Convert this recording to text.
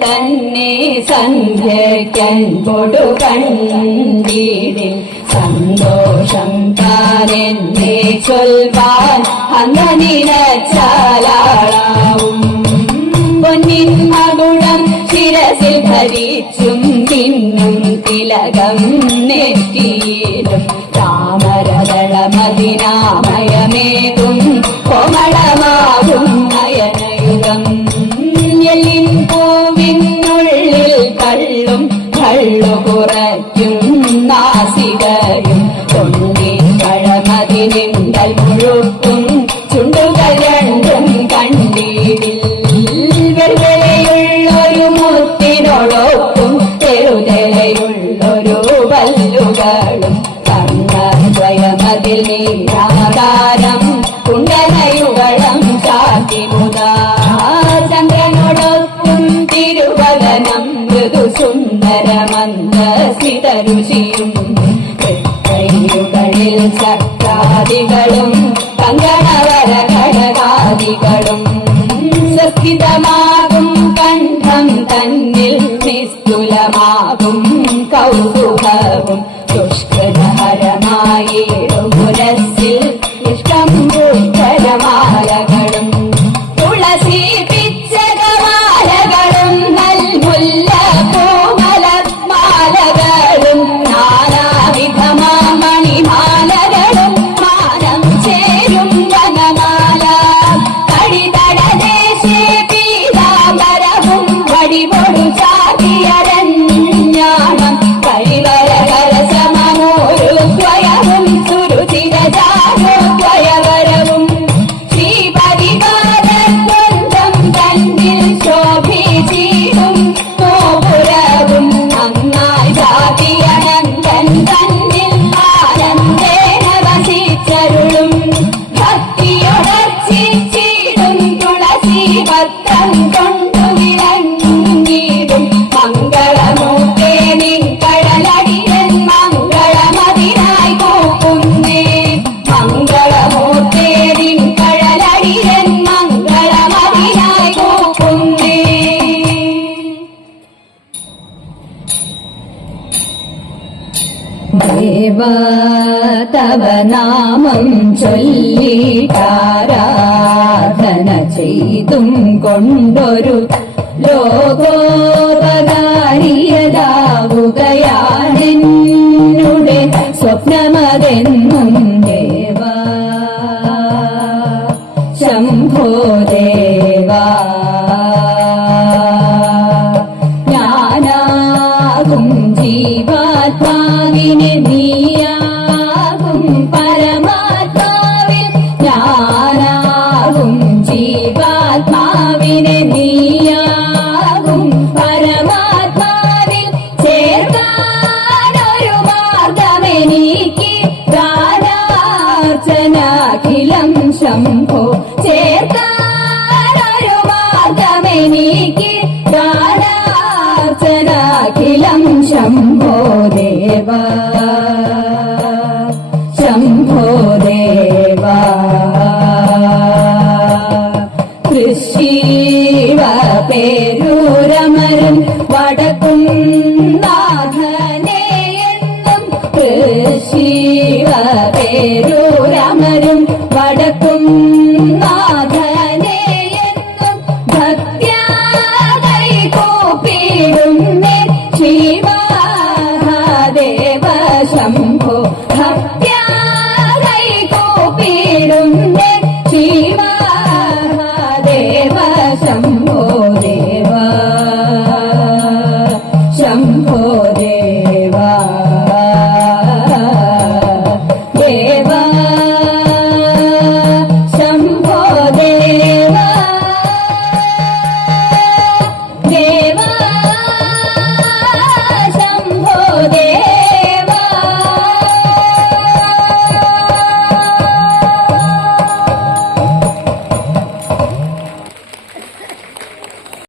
തന്നെ സന്ധ്യയ്ക്കൻ പൊടു കണ്ടീടിൽ സന്തോഷം താനെന്നെ ചൊൽവാൻ അന്നനിലച്ചാലാളാവും പൊന്നിൻ മകുടം ശിരസിൽ ധരിച്ചും പിന്നും തിലകം നെറ്റിയിലും താമരദളമതിനാമയമേകും കോമളമാകും നയനയുഗം എല്ലിൻ പൂവിനുള്ളിൽ കള്ളും കള്ളു കുറയ്ക്കും നാസികയും കൊണ്ടിപ്പഴമതിനിണ്ടൽ മുഴുക്കും ചുണ്ടുകൾ രണ്ടും കണ്ടീടിൽ വെറുതെയുള്ളൊരു മുത്തിനോടൊപ്പം തെരുതെയുള്ളൊരു പല്ലുകളും കർണദ്വയമതിൽ നീരാകാരം കുണ്ടലയുകളം ചാത്തിമുതാ ചന്ദ്രനോടൊപ്പം തിരുവദനം മൃദു സുന്ദരമന്ദസ്മിതരുചിയും കൈയുകളിൽ ചക്രാദികളും കങ്കണവര ഘടകാദികളും സ്വസ്ഥിതമാകും കണ്ഠം തന്നിൽ നിസ്തുലമാകും കൗതുകവും ദുഷ്കൃതഹരമായേടുപുരസ്സിൽ ഇഷ്ടം ദുഷ്കരമാലകളും തുളസി പിച്ചകമാലകളും നൽമുല്ല കോമലമാലകളും നാനാവിധമാമണിമാലകളും മാനം ചേരും വനമാല കടിതടദേശേ പീതാംബരവും വടിപൊടു ചാതിയരഞ്ഞാണം പരിവരകരസമമോരു സ്വയവും സുരുചിരചാരുദ്വയവരവും ശ്രീപരിവാരദ്വന്ദ്വം തന്നിൽ ശോഭിച്ചിടും ഗോപുരവും നന്നായി ജാതിയനന്തൻ തന്നിൽ ആനന്ദേന വസിച്ചരുളും ഭക്തിയൊടർച്ചിച്ചിടും തുളസി പത്രം കൊണ്ടു വിളങ്ങിടും മംഗളമൂർത്തേ നിൻ കടലടിയൻ മംഗളമതിനായി കൂക്കുന്നേ മംഗളമൂർത്തേ നിൻ കടലടിയൻ മംഗളമതിനായി കൂക്കുന്നേ. ദേവാ തവ നാമം ചൊല്ലിട്ടാരാധന ചെയ്തും കൊണ്ടൊരു ലോകോപകാരിയതാവുകയാണെന്നുടെ സ്വപ്നമതെന്നും ദേവാ ശംഭോ ദേവാ ഞാനാകും ജീവാത്മാവിനെ നീയാകും പരമാത്മാവിൽ ഞാനാകും ജീവാത്മാവിനെ നീയാകും പരമാത്മാവിൽ ചേർക്കാനൊരു മാർഗമെനിക്ക് ഗാനാർച്ചനാഖിലം ശംഭോ ചേർക്കാനൊരു മാർഗമെനിക്ക് ഗാനാർച്ചനാഖിലം ശംഭോ ദേവാ ശംഭോ ദേവാ കൃഷീവ പേരൂരമരും വടക്കും